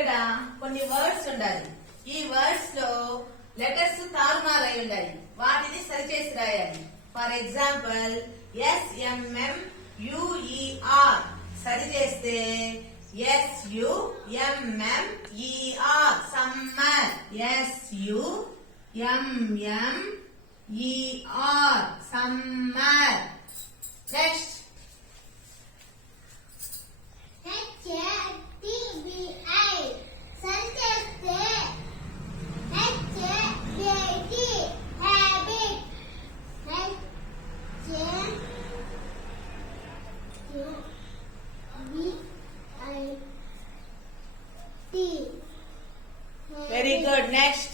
ఇక్కడ కొన్ని వర్డ్స్ ఉండాలి. ఈ వర్డ్స్ లో లెటర్స్ తారుమారు అయి ఉండాలి. వాటిని సరిచేసి రాయాలి. ఫర్ ఎగ్జాంపుల్ SMMUER సరి చేస్తే SUMMER summer. SUMMER summer. Next HATBI సరి చేస్తే HABIT habit. HABIT very good. Next